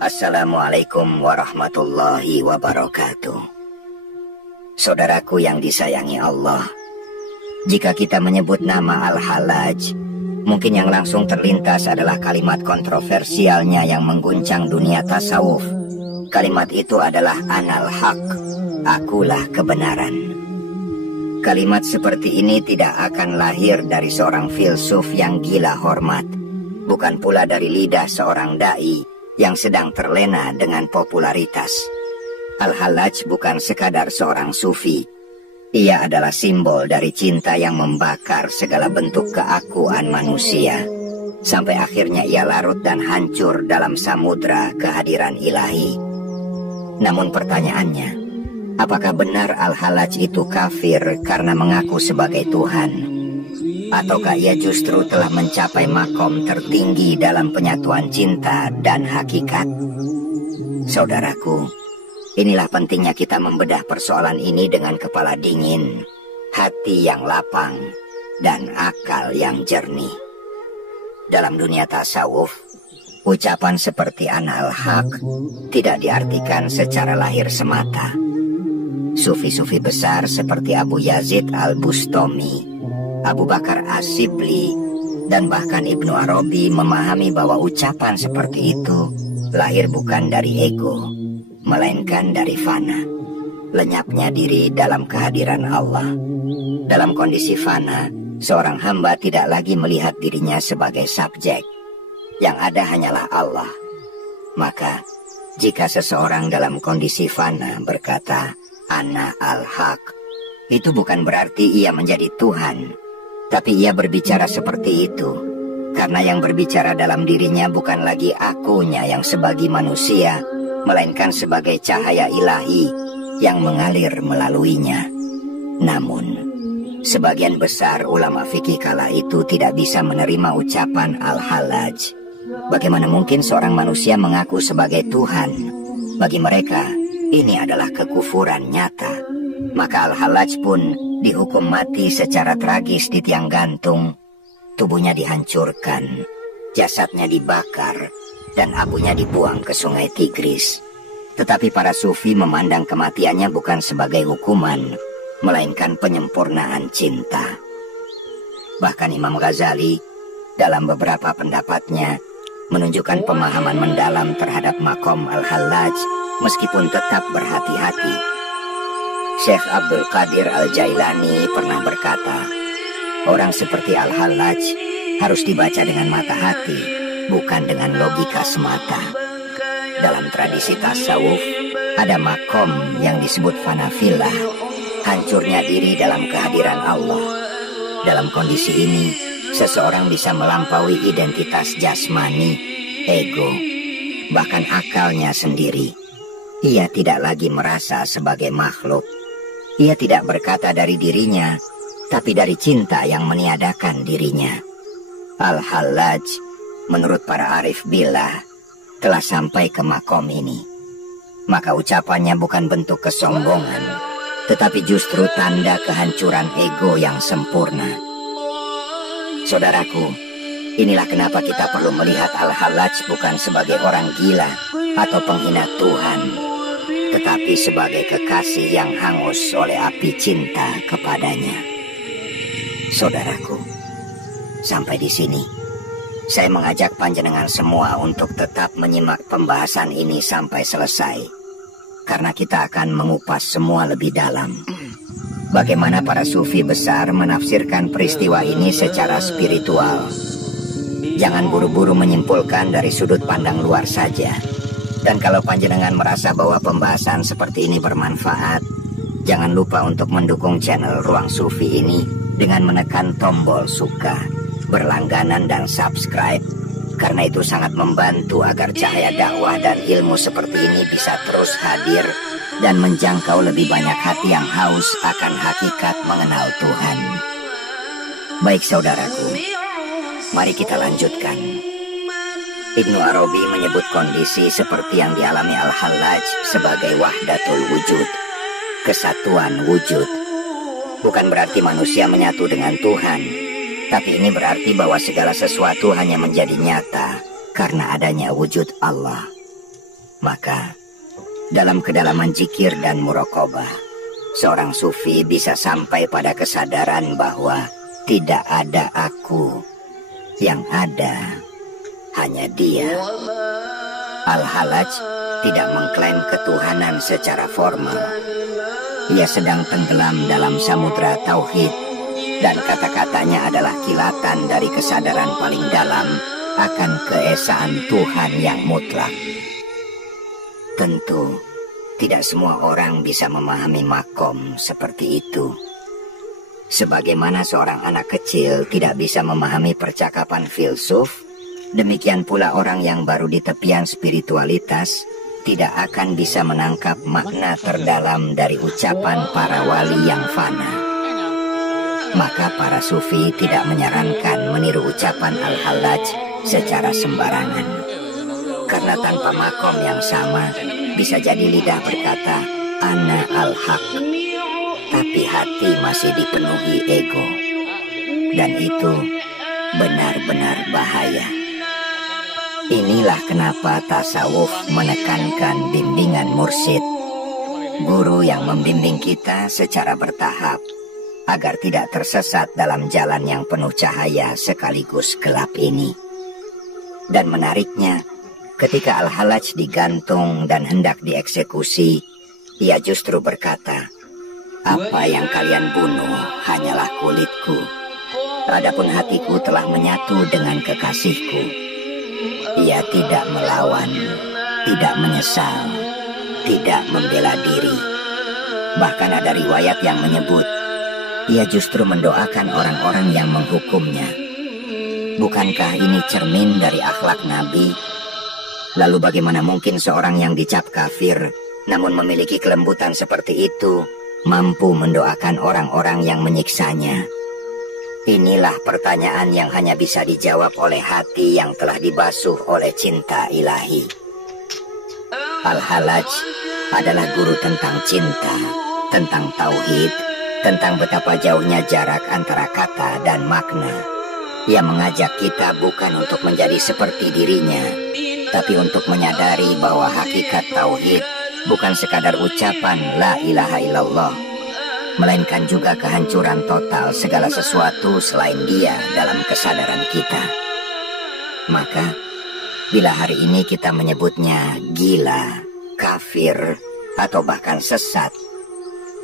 Assalamualaikum warahmatullahi wabarakatuh. Saudaraku yang disayangi Allah, jika kita menyebut nama Al-Hallaj, mungkin yang langsung terlintas adalah kalimat kontroversialnya yang mengguncang dunia tasawuf. Kalimat itu adalah Anal Haq, akulah kebenaran. Kalimat seperti ini tidak akan lahir dari seorang filsuf yang gila hormat, bukan pula dari lidah seorang dai yang sedang terlena dengan popularitas. Al-Hallaj bukan sekadar seorang sufi. Ia adalah simbol dari cinta yang membakar segala bentuk keakuan manusia, sampai akhirnya ia larut dan hancur dalam samudra kehadiran ilahi. Namun pertanyaannya, apakah benar Al-Hallaj itu kafir karena mengaku sebagai Tuhan? Ataukah ia justru telah mencapai makom tertinggi dalam penyatuan cinta dan hakikat? Saudaraku, inilah pentingnya kita membedah persoalan ini dengan kepala dingin, hati yang lapang, dan akal yang jernih. Dalam dunia tasawuf, ucapan seperti Anal Haq tidak diartikan secara lahir semata. Sufi-sufi besar seperti Abu Yazid Al-Bustami, Abu Bakar As-Sibli, dan bahkan Ibnu Arabi memahami bahwa ucapan seperti itu lahir bukan dari ego, melainkan dari fana, lenyapnya diri dalam kehadiran Allah. Dalam kondisi fana, seorang hamba tidak lagi melihat dirinya sebagai subjek. Yang ada hanyalah Allah. Maka, jika seseorang dalam kondisi fana berkata, Ana al-Haq, itu bukan berarti ia menjadi Tuhan. Tapi ia berbicara seperti itu karena yang berbicara dalam dirinya bukan lagi akunya yang sebagai manusia, melainkan sebagai cahaya ilahi yang mengalir melaluinya. Namun, sebagian besar ulama fikih kala itu tidak bisa menerima ucapan Al-Hallaj. Bagaimana mungkin seorang manusia mengaku sebagai Tuhan? Bagi mereka, ini adalah kekufuran nyata. Maka Al-Hallaj pun dihukum mati secara tragis di tiang gantung. Tubuhnya dihancurkan, jasadnya dibakar, dan abunya dibuang ke sungai Tigris. Tetapi para sufi memandang kematiannya bukan sebagai hukuman, melainkan penyempurnaan cinta. Bahkan Imam Ghazali dalam beberapa pendapatnya menunjukkan pemahaman mendalam terhadap makom Al-Hallaj meskipun tetap berhati-hati. Syekh Abdul Qadir Al-Jailani pernah berkata, orang seperti Al-Hallaj harus dibaca dengan mata hati, bukan dengan logika semata. Dalam tradisi tasawuf, ada makom yang disebut fanafillah, hancurnya diri dalam kehadiran Allah. Dalam kondisi ini, seseorang bisa melampaui identitas jasmani, ego, bahkan akalnya sendiri. Ia tidak lagi merasa sebagai makhluk. Ia tidak berkata dari dirinya, tapi dari cinta yang meniadakan dirinya. Al-Hallaj, menurut para arif billah, telah sampai ke makom ini. Maka ucapannya bukan bentuk kesombongan, tetapi justru tanda kehancuran ego yang sempurna. Saudaraku, inilah kenapa kita perlu melihat Al-Hallaj bukan sebagai orang gila atau penghina Tuhan, tetapi sebagai kekasih yang hangus oleh api cinta kepadanya. Saudaraku, sampai di sini, saya mengajak panjenengan semua untuk tetap menyimak pembahasan ini sampai selesai, karena kita akan mengupas semua lebih dalam. Bagaimana para sufi besar menafsirkan peristiwa ini secara spiritual. Jangan buru-buru menyimpulkan dari sudut pandang luar saja. Dan kalau panjenengan merasa bahwa pembahasan seperti ini bermanfaat, jangan lupa untuk mendukung channel Ruang Sufi ini dengan menekan tombol suka, berlangganan, dan subscribe. Karena itu sangat membantu agar cahaya dakwah dan ilmu seperti ini bisa terus hadir dan menjangkau lebih banyak hati yang haus akan hakikat mengenal Tuhan. Baik saudaraku, mari kita lanjutkan. Ibnu Arabi menyebut kondisi seperti yang dialami Al-Hallaj sebagai wahdatul wujud, kesatuan wujud. Bukan berarti manusia menyatu dengan Tuhan, tapi ini berarti bahwa segala sesuatu hanya menjadi nyata karena adanya wujud Allah. Maka, dalam kedalaman zikir dan muraqabah, seorang sufi bisa sampai pada kesadaran bahwa tidak ada aku, yang ada hanya dia. Al-Halaj tidak mengklaim ketuhanan secara formal. Ia sedang tenggelam dalam samudra tauhid, dan kata-katanya adalah kilatan dari kesadaran paling dalam akan keesaan Tuhan yang mutlak. Tentu, tidak semua orang bisa memahami makom seperti itu. Sebagaimana seorang anak kecil tidak bisa memahami percakapan filsuf, demikian pula orang yang baru di tepian spiritualitas tidak akan bisa menangkap makna terdalam dari ucapan para wali yang fana. Maka para sufi tidak menyarankan meniru ucapan Al-Halaj secara sembarangan. Karena tanpa makom yang sama, bisa jadi lidah berkata, Ana al-haq, tapi hati masih dipenuhi ego. Dan itu benar-benar bahaya. Inilah kenapa tasawuf menekankan bimbingan mursyid, guru yang membimbing kita secara bertahap, agar tidak tersesat dalam jalan yang penuh cahaya sekaligus gelap ini. Dan menariknya, ketika Al-Halaj digantung dan hendak dieksekusi, ia justru berkata, apa yang kalian bunuh hanyalah kulitku. Adapun hatiku telah menyatu dengan kekasihku. Ia tidak melawan, tidak menyesal, tidak membela diri. Bahkan ada riwayat yang menyebut, ia justru mendoakan orang-orang yang menghukumnya. Bukankah ini cermin dari akhlak Nabi? Lalu bagaimana mungkin seorang yang dicap kafir, namun memiliki kelembutan seperti itu, mampu mendoakan orang-orang yang menyiksanya? Inilah pertanyaan yang hanya bisa dijawab oleh hati yang telah dibasuh oleh cinta ilahi. Al-Halaj adalah guru tentang cinta, tentang tauhid, tentang betapa jauhnya jarak antara kata dan makna. Ia mengajak kita bukan untuk menjadi seperti dirinya, tapi untuk menyadari bahwa hakikat tauhid bukan sekadar ucapan la ilaha illallah, melainkan juga kehancuran total segala sesuatu selain dia dalam kesadaran kita. Maka, bila hari ini kita menyebutnya gila, kafir, atau bahkan sesat,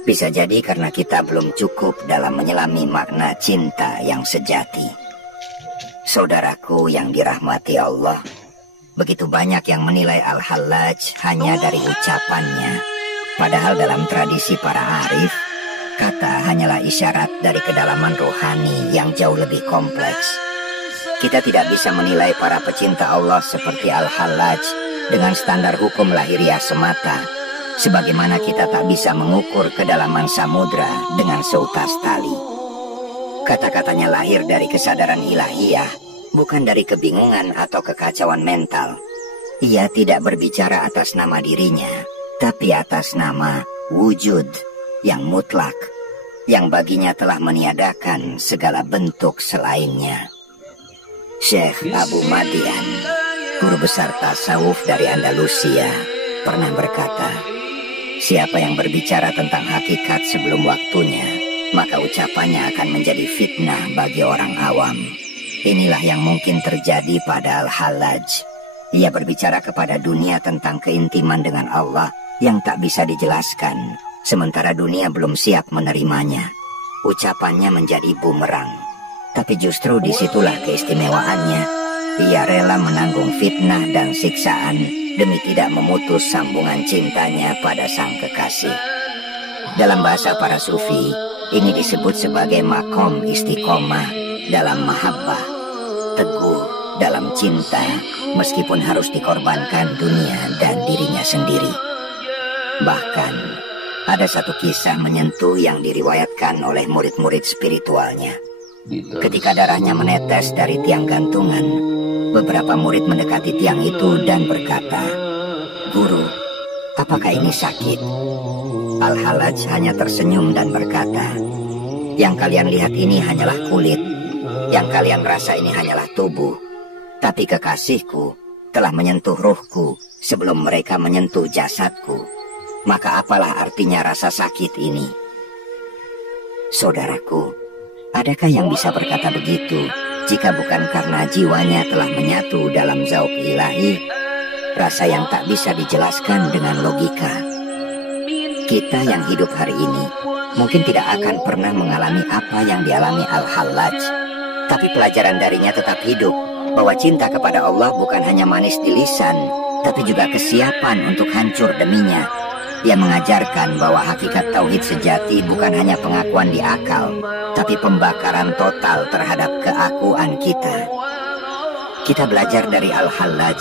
bisa jadi karena kita belum cukup dalam menyelami makna cinta yang sejati. Saudaraku yang dirahmati Allah, begitu banyak yang menilai Al-Halaj hanya dari ucapannya. Padahal dalam tradisi para arif, kata hanyalah isyarat dari kedalaman rohani yang jauh lebih kompleks. Kita tidak bisa menilai para pecinta Allah seperti Al-Halaj dengan standar hukum lahiriah semata, sebagaimana kita tak bisa mengukur kedalaman samudra dengan seutas tali. Kata-katanya lahir dari kesadaran ilahiyah, bukan dari kebingungan atau kekacauan mental. Ia tidak berbicara atas nama dirinya, tapi atas nama wujud yang mutlak, yang baginya telah meniadakan segala bentuk selainnya. Syekh Abu Madian, guru besar tasawuf dari Andalusia, pernah berkata, siapa yang berbicara tentang hakikat sebelum waktunya, maka ucapannya akan menjadi fitnah bagi orang awam. Inilah yang mungkin terjadi pada Al-Halaj. Ia berbicara kepada dunia tentang keintiman dengan Allah yang tak bisa dijelaskan, sementara dunia belum siap menerimanya. Ucapannya menjadi bumerang. Tapi justru disitulah keistimewaannya. Ia rela menanggung fitnah dan siksaan demi tidak memutus sambungan cintanya pada sang kekasih. Dalam bahasa para sufi, ini disebut sebagai makom istiqomah dalam mahabbah, teguh dalam cinta meskipun harus dikorbankan dunia dan dirinya sendiri. Bahkan, ada satu kisah menyentuh yang diriwayatkan oleh murid-murid spiritualnya. Ketika darahnya menetes dari tiang gantungan, beberapa murid mendekati tiang itu dan berkata, "Guru, apakah ini sakit?" Al-Halaj hanya tersenyum dan berkata, "Yang kalian lihat ini hanyalah kulit, yang kalian rasa ini hanyalah tubuh, tapi kekasihku telah menyentuh ruhku sebelum mereka menyentuh jasadku, maka apalah artinya rasa sakit ini? Saudaraku, adakah yang bisa berkata begitu jika bukan karena jiwanya telah menyatu dalam zauq ilahi, rasa yang tak bisa dijelaskan dengan logika? Kita yang hidup hari ini mungkin tidak akan pernah mengalami apa yang dialami Al-Hallaj, tapi pelajaran darinya tetap hidup, bahwa cinta kepada Allah bukan hanya manis di lisan, tapi juga kesiapan untuk hancur deminya. Dia mengajarkan bahwa hakikat tauhid sejati bukan hanya pengakuan di akal, tapi pembakaran total terhadap keakuan kita. Kita belajar dari Al-Hallaj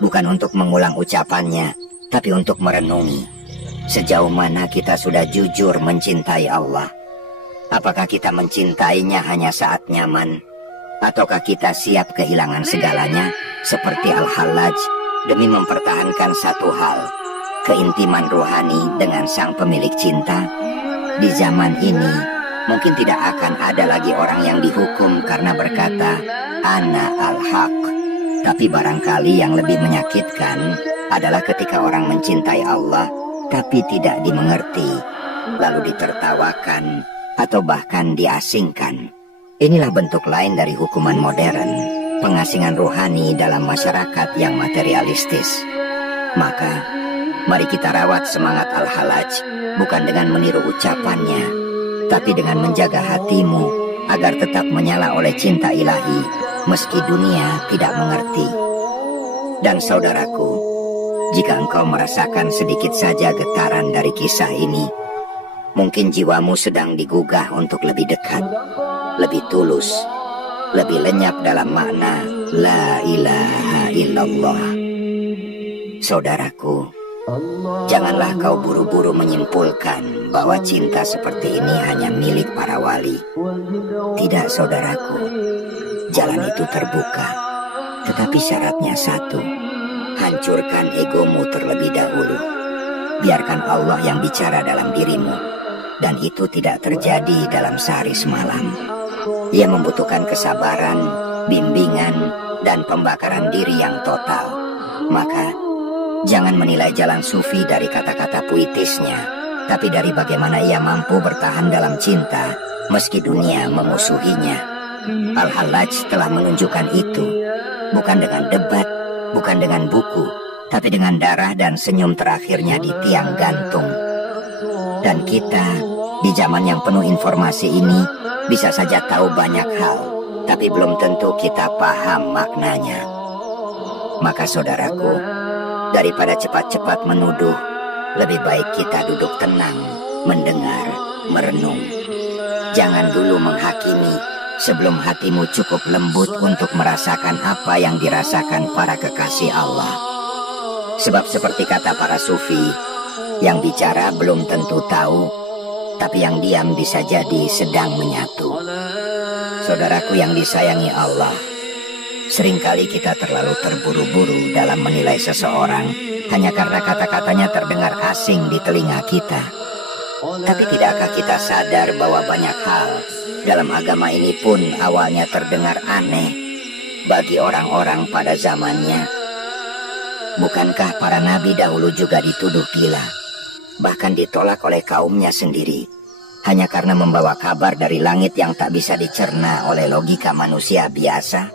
bukan untuk mengulang ucapannya, tapi untuk merenungi sejauh mana kita sudah jujur mencintai Allah. Apakah kita mencintainya hanya saat nyaman, ataukah kita siap kehilangan segalanya seperti Al-Hallaj demi mempertahankan satu hal, keintiman rohani dengan sang pemilik cinta? Di zaman ini mungkin tidak akan ada lagi orang yang dihukum karena berkata ana al-haq, tapi barangkali yang lebih menyakitkan adalah ketika orang mencintai Allah tapi tidak dimengerti, lalu ditertawakan atau bahkan diasingkan. Inilah bentuk lain dari hukuman modern, pengasingan rohani dalam masyarakat yang materialistis. Maka, mari kita rawat semangat Al-Hallaj bukan dengan meniru ucapannya, tapi dengan menjaga hatimu agar tetap menyala oleh cinta ilahi meski dunia tidak mengerti. Dan saudaraku, jika engkau merasakan sedikit saja getaran dari kisah ini, mungkin jiwamu sedang digugah untuk lebih dekat, lebih tulus, lebih lenyap dalam makna La ilaha illallah. Saudaraku, janganlah kau buru-buru menyimpulkan bahwa cinta seperti ini hanya milik para wali. Tidak, saudaraku, jalan itu terbuka, tetapi syaratnya satu: hancurkan egomu terlebih dahulu. Biarkan Allah yang bicara dalam dirimu, dan itu tidak terjadi dalam sehari semalam. Ia membutuhkan kesabaran, bimbingan, dan pembakaran diri yang total. Maka, jangan menilai jalan sufi dari kata-kata puitisnya, tapi dari bagaimana ia mampu bertahan dalam cinta, meski dunia memusuhinya. Al-Hallaj telah menunjukkan itu, bukan dengan debat, bukan dengan buku, tapi dengan darah dan senyum terakhirnya di tiang gantung. Dan kita, di zaman yang penuh informasi ini, bisa saja tahu banyak hal, tapi belum tentu kita paham maknanya. Maka saudaraku, daripada cepat-cepat menuduh, lebih baik kita duduk tenang, mendengar, merenung. Jangan dulu menghakimi sebelum hatimu cukup lembut untuk merasakan apa yang dirasakan para kekasih Allah. Sebab seperti kata para sufi, yang bicara belum tentu tahu, tapi yang diam bisa jadi sedang menyatu. Saudaraku yang disayangi Allah, seringkali kita terlalu terburu-buru dalam menilai seseorang hanya karena kata-katanya terdengar asing di telinga kita. Tapi tidakkah kita sadar bahwa banyak hal dalam agama ini pun awalnya terdengar aneh bagi orang-orang pada zamannya? Bukankah para nabi dahulu juga dituduh gila, bahkan ditolak oleh kaumnya sendiri, hanya karena membawa kabar dari langit yang tak bisa dicerna oleh logika manusia biasa?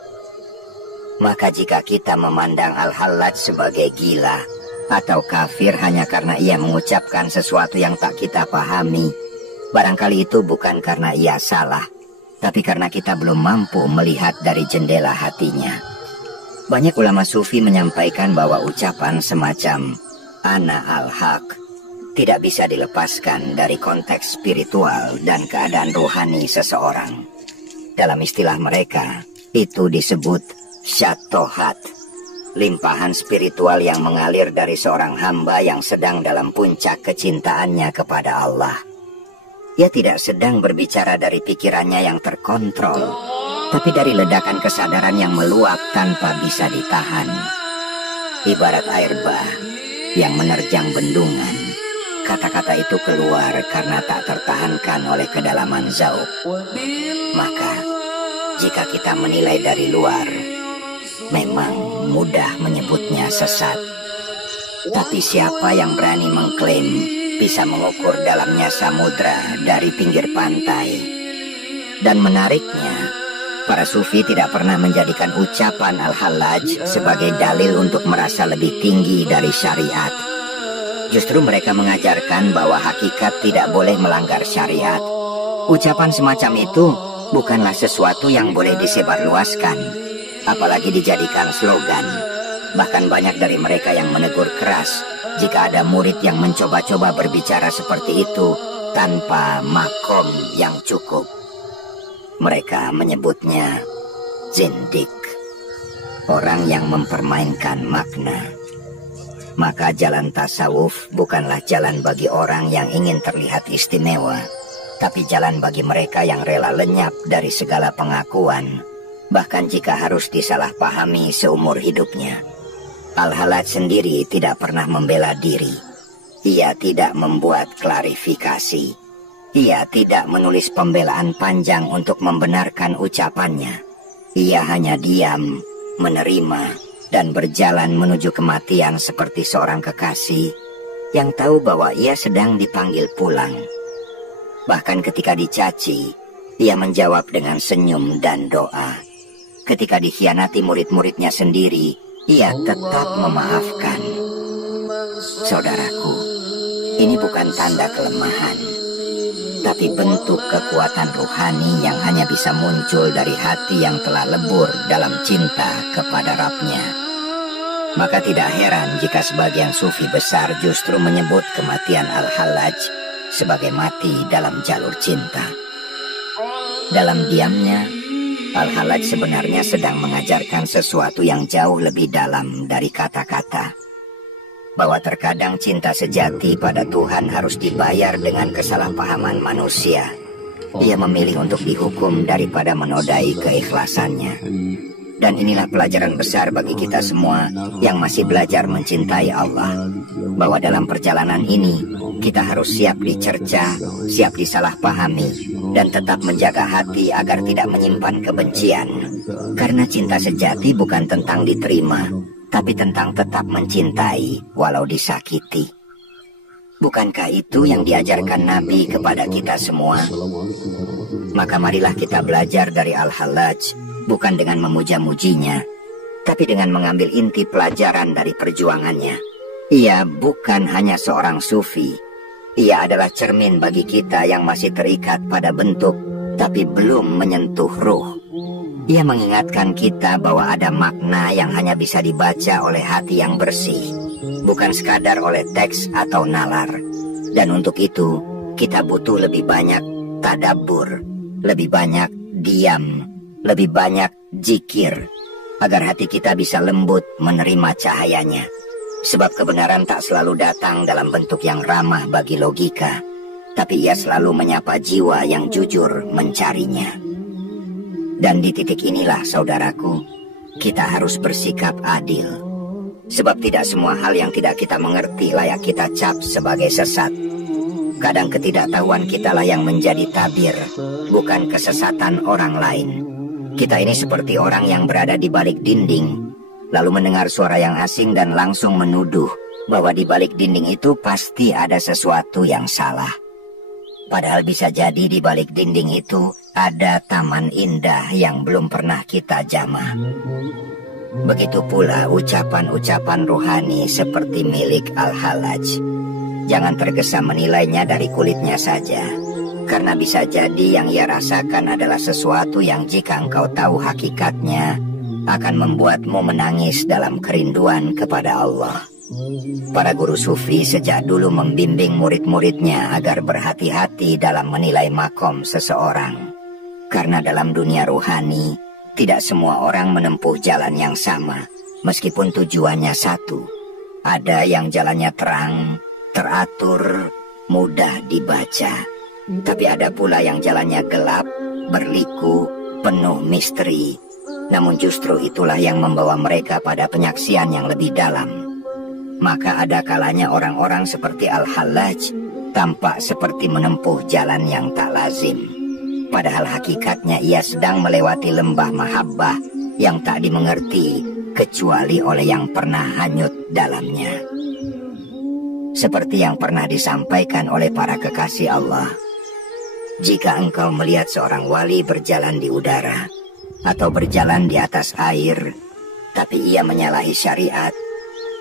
Maka jika kita memandang Al-Hallaj sebagai gila atau kafir hanya karena ia mengucapkan sesuatu yang tak kita pahami, barangkali itu bukan karena ia salah, tapi karena kita belum mampu melihat dari jendela hatinya. Banyak ulama sufi menyampaikan bahwa ucapan semacam Ana al-Haq tidak bisa dilepaskan dari konteks spiritual dan keadaan rohani seseorang. Dalam istilah mereka, itu disebut syatohat, limpahan spiritual yang mengalir dari seorang hamba yang sedang dalam puncak kecintaannya kepada Allah. Ia tidak sedang berbicara dari pikirannya yang terkontrol, tapi dari ledakan kesadaran yang meluap tanpa bisa ditahan. Ibarat air bah yang menerjang bendungan, kata-kata itu keluar karena tak tertahankan oleh kedalaman zauq. Maka, jika kita menilai dari luar, memang mudah menyebutnya sesat. Tapi siapa yang berani mengklaim bisa mengukur dalamnya samudra dari pinggir pantai? Dan menariknya, para sufi tidak pernah menjadikan ucapan Al-Hallaj sebagai dalil untuk merasa lebih tinggi dari syariat. Justru mereka mengajarkan bahwa hakikat tidak boleh melanggar syariat. Ucapan semacam itu bukanlah sesuatu yang boleh disebarluaskan, apalagi dijadikan slogan. Bahkan banyak dari mereka yang menegur keras jika ada murid yang mencoba-coba berbicara seperti itu tanpa makom yang cukup. Mereka menyebutnya zindik, orang yang mempermainkan makna. Maka jalan tasawuf bukanlah jalan bagi orang yang ingin terlihat istimewa, tapi jalan bagi mereka yang rela lenyap dari segala pengakuan, bahkan jika harus disalahpahami seumur hidupnya. Al-Hallaj sendiri tidak pernah membela diri. Ia tidak membuat klarifikasi. Ia tidak menulis pembelaan panjang untuk membenarkan ucapannya. Ia hanya diam, menerima, dan berjalan menuju kematian seperti seorang kekasih yang tahu bahwa ia sedang dipanggil pulang. Bahkan ketika dicaci, ia menjawab dengan senyum dan doa. Ketika dikhianati murid-muridnya sendiri, ia tetap memaafkan. Saudaraku, ini bukan tanda kelemahan, tapi bentuk kekuatan ruhani yang hanya bisa muncul dari hati yang telah lebur dalam cinta kepada Rabb-Nya. Maka tidak heran jika sebagian sufi besar justru menyebut kematian Al-Hallaj sebagai mati dalam jalur cinta. Dalam diamnya, Al-Hallaj sebenarnya sedang mengajarkan sesuatu yang jauh lebih dalam dari kata-kata. Bahwa terkadang cinta sejati pada Tuhan harus dibayar dengan kesalahpahaman manusia. Ia memilih untuk dihukum daripada menodai keikhlasannya. Dan inilah pelajaran besar bagi kita semua yang masih belajar mencintai Allah. Bahwa dalam perjalanan ini, kita harus siap dicerca, siap disalahpahami, dan tetap menjaga hati agar tidak menyimpan kebencian. Karena cinta sejati bukan tentang diterima, tapi tentang tetap mencintai walau disakiti. Bukankah itu yang diajarkan Nabi kepada kita semua? Maka marilah kita belajar dari Al-Hallaj, bukan dengan memuja-mujinya, tapi dengan mengambil inti pelajaran dari perjuangannya. Ia bukan hanya seorang sufi. Ia adalah cermin bagi kita yang masih terikat pada bentuk, tapi belum menyentuh ruh. Ia mengingatkan kita bahwa ada makna yang hanya bisa dibaca oleh hati yang bersih, bukan sekadar oleh teks atau nalar. Dan untuk itu, kita butuh lebih banyak tadabbur, lebih banyak diam, lebih banyak zikir, agar hati kita bisa lembut menerima cahayanya. Sebab kebenaran tak selalu datang dalam bentuk yang ramah bagi logika, tapi ia selalu menyapa jiwa yang jujur mencarinya. Dan di titik inilah, saudaraku, kita harus bersikap adil. Sebab tidak semua hal yang tidak kita mengerti layak kita cap sebagai sesat. Kadang ketidaktahuan kitalah yang menjadi tabir, bukan kesesatan orang lain. Kita ini seperti orang yang berada di balik dinding, lalu mendengar suara yang asing dan langsung menuduh bahwa di balik dinding itu pasti ada sesuatu yang salah. Padahal bisa jadi di balik dinding itu ada taman indah yang belum pernah kita jamah. Begitu pula ucapan-ucapan rohani seperti milik Al-Hallaj. Jangan tergesa menilainya dari kulitnya saja, karena bisa jadi yang ia rasakan adalah sesuatu yang jika engkau tahu hakikatnya akan membuatmu menangis dalam kerinduan kepada Allah. Para guru sufi sejak dulu membimbing murid-muridnya agar berhati-hati dalam menilai makom seseorang. Karena dalam dunia ruhani, tidak semua orang menempuh jalan yang sama, meskipun tujuannya satu. Ada yang jalannya terang, teratur, mudah dibaca. Tapi ada pula yang jalannya gelap, berliku, penuh misteri. Namun justru itulah yang membawa mereka pada penyaksian yang lebih dalam. Maka ada kalanya orang-orang seperti Al-Hallaj tampak seperti menempuh jalan yang tak lazim. Padahal hakikatnya ia sedang melewati lembah mahabbah yang tak dimengerti kecuali oleh yang pernah hanyut dalamnya. Seperti yang pernah disampaikan oleh para kekasih Allah, jika engkau melihat seorang wali berjalan di udara atau berjalan di atas air, tapi ia menyalahi syariat,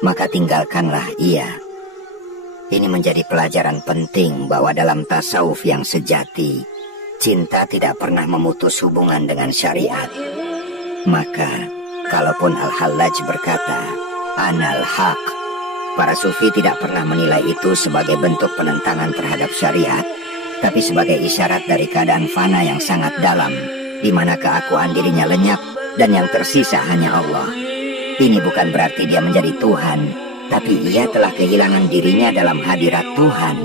maka tinggalkanlah ia. Ini menjadi pelajaran penting bahwa dalam tasawuf yang sejati, cinta tidak pernah memutus hubungan dengan syariat. Maka, kalaupun Al-Hallaj berkata, Anal Haq, para sufi tidak pernah menilai itu sebagai bentuk penentangan terhadap syariat, tapi sebagai isyarat dari keadaan fana yang sangat dalam, di mana keakuan dirinya lenyap dan yang tersisa hanya Allah. Ini bukan berarti dia menjadi Tuhan, tapi ia telah kehilangan dirinya dalam hadirat Tuhan.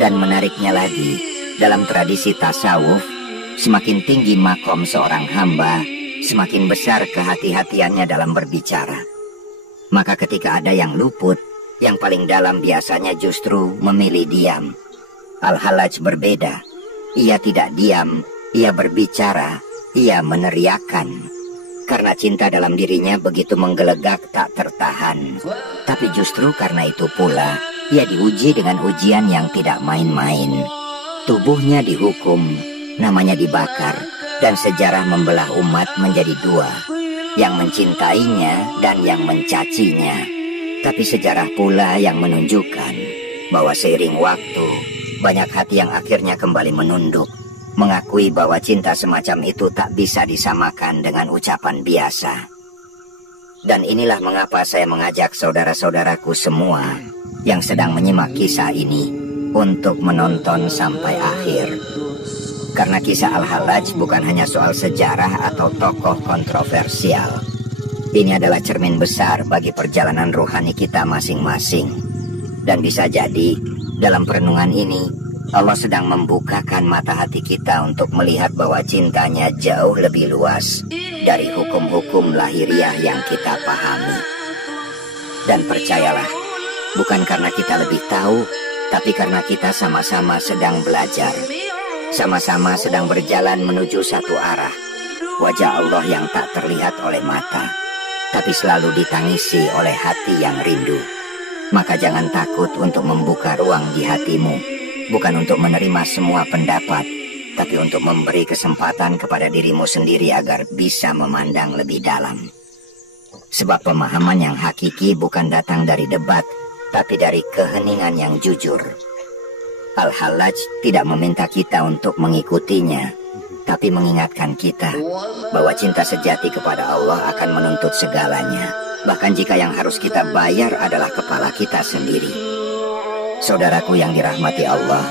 Dan menariknya lagi, dalam tradisi tasawuf, semakin tinggi makom seorang hamba, semakin besar kehati-hatiannya dalam berbicara. Maka ketika ada yang luput, yang paling dalam biasanya justru memilih diam. Al-Hallaj berbeda. Ia tidak diam, ia berbicara, ia meneriakkan. Karena cinta dalam dirinya begitu menggelegak tak tertahan. Tapi justru karena itu pula, ia diuji dengan ujian yang tidak main-main. Tubuhnya dihukum, namanya dibakar, dan sejarah membelah umat menjadi dua. Yang mencintainya dan yang mencacinya. Tapi sejarah pula yang menunjukkan bahwa seiring waktu, banyak hati yang akhirnya kembali menunduk, mengakui bahwa cinta semacam itu tak bisa disamakan dengan ucapan biasa. Dan inilah mengapa saya mengajak saudara-saudaraku semua yang sedang menyimak kisah ini untuk menonton sampai akhir. Karena kisah Al-Hallaj bukan hanya soal sejarah atau tokoh kontroversial. Ini adalah cermin besar bagi perjalanan rohani kita masing-masing. Dan bisa jadi, dalam perenungan ini, Allah sedang membukakan mata hati kita untuk melihat bahwa cintanya jauh lebih luas dari hukum-hukum lahiriah yang kita pahami. Dan percayalah, bukan karena kita lebih tahu, tapi karena kita sama-sama sedang belajar. Sama-sama sedang berjalan menuju satu arah. Wajah Allah yang tak terlihat oleh mata, tapi selalu ditangisi oleh hati yang rindu. Maka jangan takut untuk membuka ruang di hatimu. Bukan untuk menerima semua pendapat, tapi untuk memberi kesempatan kepada dirimu sendiri agar bisa memandang lebih dalam. Sebab pemahaman yang hakiki bukan datang dari debat, tapi dari keheningan yang jujur. Al-Hallaj tidak meminta kita untuk mengikutinya, tapi mengingatkan kita bahwa cinta sejati kepada Allah akan menuntut segalanya. Bahkan jika yang harus kita bayar adalah kepala kita sendiri. Saudaraku yang dirahmati Allah,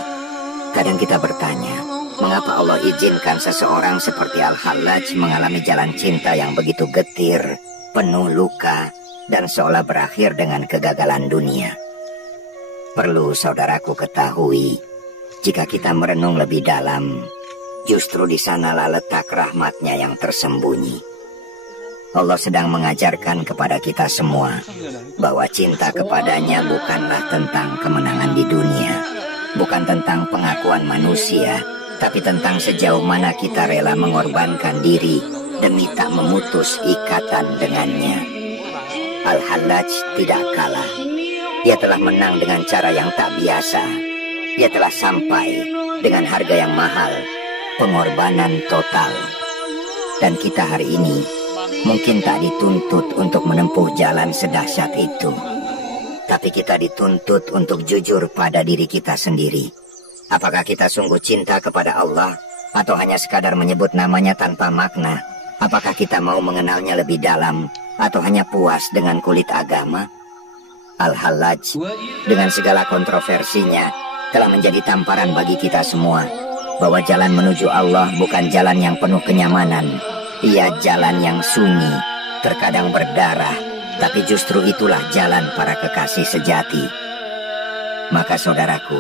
kadang kita bertanya, mengapa Allah izinkan seseorang seperti Al-Hallaj mengalami jalan cinta yang begitu getir, penuh luka, dan seolah berakhir dengan kegagalan dunia? Perlu saudaraku ketahui, jika kita merenung lebih dalam, justru di sanalah letak rahmatnya yang tersembunyi. Allah sedang mengajarkan kepada kita semua bahwa cinta kepadanya bukanlah tentang kemenangan di dunia, bukan tentang pengakuan manusia, tapi tentang sejauh mana kita rela mengorbankan diri demi tak memutus ikatan dengannya. Al-Hallaj tidak kalah. Dia telah menang dengan cara yang tak biasa. Dia telah sampai dengan harga yang mahal, pengorbanan total. Dan kita hari ini mungkin tak dituntut untuk menempuh jalan sedahsyat itu, tapi kita dituntut untuk jujur pada diri kita sendiri. Apakah kita sungguh cinta kepada Allah, atau hanya sekadar menyebut namanya tanpa makna? Apakah kita mau mengenalnya lebih dalam, atau hanya puas dengan kulit agama? Al-Hallaj, dengan segala kontroversinya, telah menjadi tamparan bagi kita semua, bahwa jalan menuju Allah bukan jalan yang penuh kenyamanan. Ia jalan yang sunyi, terkadang berdarah, tapi justru itulah jalan para kekasih sejati. Maka saudaraku,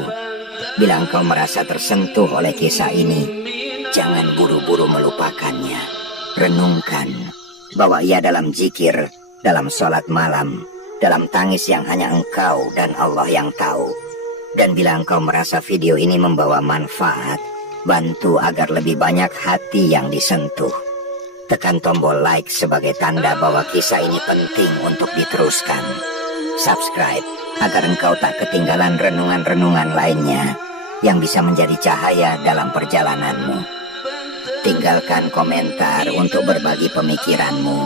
bila engkau merasa tersentuh oleh kisah ini, jangan buru-buru melupakannya. Renungkan bahwa ia dalam zikir, dalam sholat malam, dalam tangis yang hanya engkau dan Allah yang tahu. Dan bila engkau merasa video ini membawa manfaat, bantu agar lebih banyak hati yang disentuh. Tekan tombol like sebagai tanda bahwa kisah ini penting untuk diteruskan. Subscribe agar engkau tak ketinggalan renungan-renungan lainnya yang bisa menjadi cahaya dalam perjalananmu. Tinggalkan komentar untuk berbagi pemikiranmu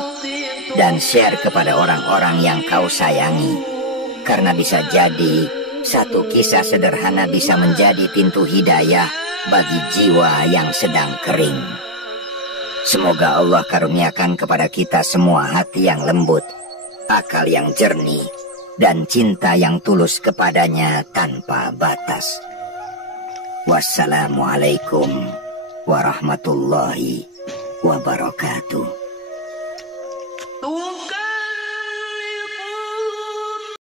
dan share kepada orang-orang yang kau sayangi. Karena bisa jadi satu kisah sederhana bisa menjadi pintu hidayah bagi jiwa yang sedang kering. Semoga Allah karuniakan kepada kita semua hati yang lembut, akal yang jernih, dan cinta yang tulus kepadanya tanpa batas. Wassalamualaikum warahmatullahi wabarakatuh.